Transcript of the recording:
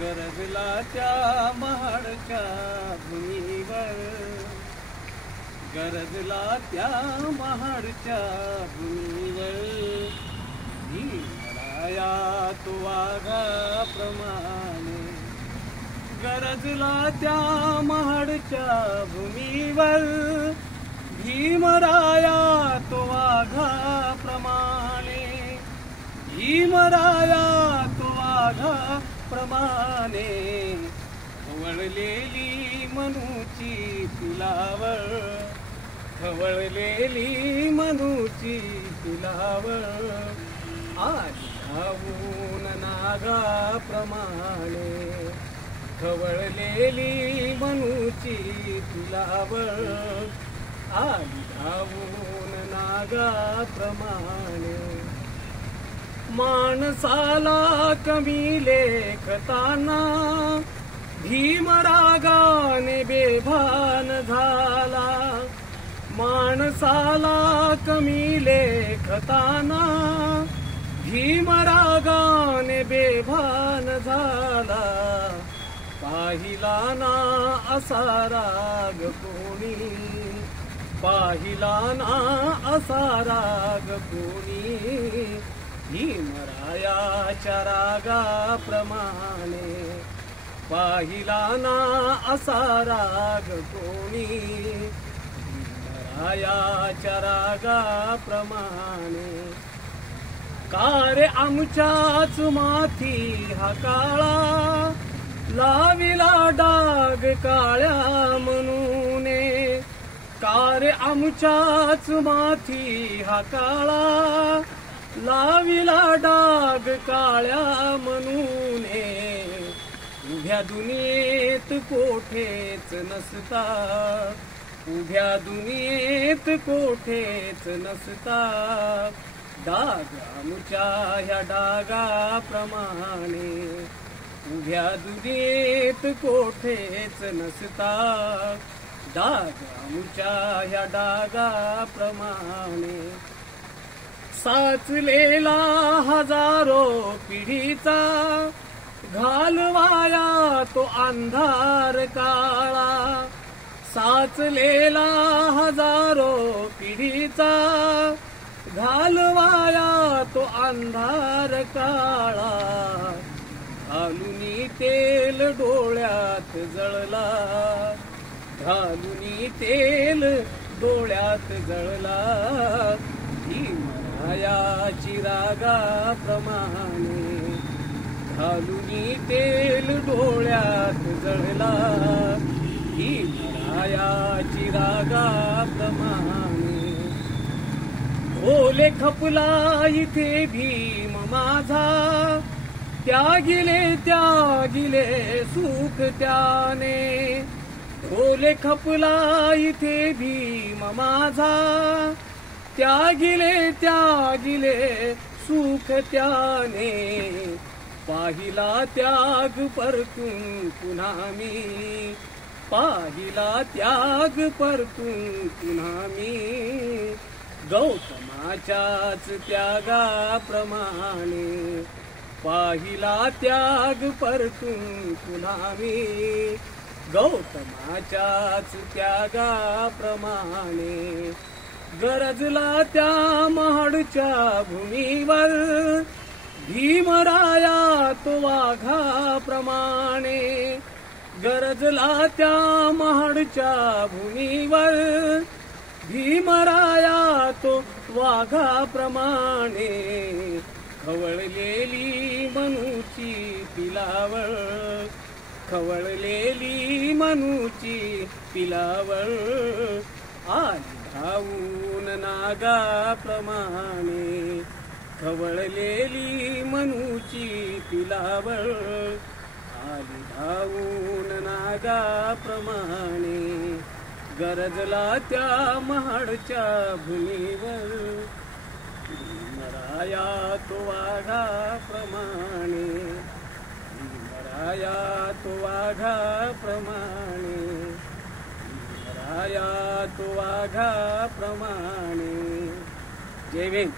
गरजला त्या महाडच्या भूमीवर, गरजला त्या महाडच्या भूमीवर, भीमराया तो वाघाप्रमाणे. गरजला त्या महाडच्या भूमीवर, भीमराया तो वाघाप्रमाणे. भीमराया तो वाघाप्रमाणे, खवळलेली मनूची पिलावळ, खवळलेली मनूची पिलावळ. आली धावून नागाप्रमाणे, खवळलेली मनूची पिलावळ. आली धावून नागाप्रमाणे. माणसाला कमी लेखताना भीमरागाने बेभान झाला. माणसाला कमी लेखताना भीमरागाने बेभान झाला. पाहिला ना असा राग कोणी, पाहिला ना असा राग कोणी. भीमरायाच्या रागाप्रमाणे, पाहिला ना असा राग कोणी. भीमरायाच्या रागाप्रमाणे. का रे आमच्याच माथी हा काळा, लाविला डाग काळ्या म्हणूने. का रे आमच्याच माथी हा काळा, लाविला डाग काळ्या म्हणूने. उभ्या दुनियेत कोठेच नसता, उभ्या दुनियेत कोठेच नसता. डाग आमच्या ह्या डागाप्रमाणे, उभ्या दुनियेत कोठेच नसता. डाग आमच्या ह्या डागाप्रमाणे. साचलेला हजारो पिढीचा, घालवाया तो अंधार काळा. साचलेला हजारो पिढीचा, घालवाया तो अंधार काळा. घालुनी तेल डोळ्यात जळला, घालुनी तेल डोळ्यात जळला. भीमरायाची रागाप्रमाणे, घालुनी तेल डोळ्यात जळला. भीमरायाची रागाप्रमाणे. ओले खपला इथे भीम माझा, त्यागिले त्यागिले सुख त्याने. ओले खपला इथे भीम माझा, त्यागिले त्यागिले सुख त्याने. पाहिला त्याग परतून पुन्हा मी, पाहिला त्याग परतून पुन्हा मी. गौतमाच्याच त्यागाप्रमाणे, पाहिला त्याग परतून पुन्हा मी. गौतमाच्याच त्यागाप्रमाणे. गरजला त्या महाडच्या भूमीवर, भीमराया तो वाघाप्रमाणे. गरजला त्या महाडच्या भूमीवर, भीमराया तो वाघाप्रमाणे. खवळलेली मनूची पिलावळ, खवळलेली मनूची पिलावळ. आली धावून नागाप्रमाणे, खवळलेली मनूची पिलावळ. आली धावून नागाप्रमाणे. गरजला त्या महाडच्या भूमीवर, भीमराया तो वाघाप्रमाणे. भीमराया तो वाघाप्रमाणे, भीमराया तो वाघाप्रमाणे. जय भीम.